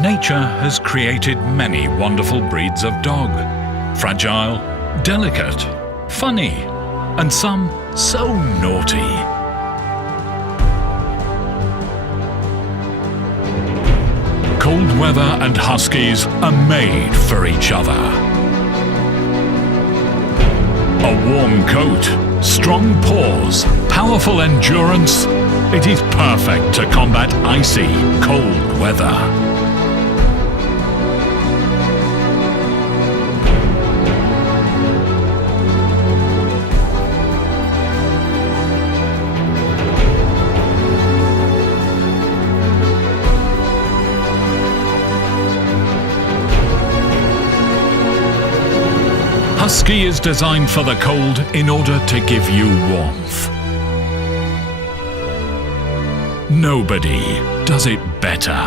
Nature has created many wonderful breeds of dog. Fragile, delicate, funny, and some so naughty. Cold weather and Huskies are made for each other. A warm coat, strong paws, powerful endurance. It is perfect to combat icy, cold weather. Husky is designed for the cold in order to give you warmth. Nobody does it better.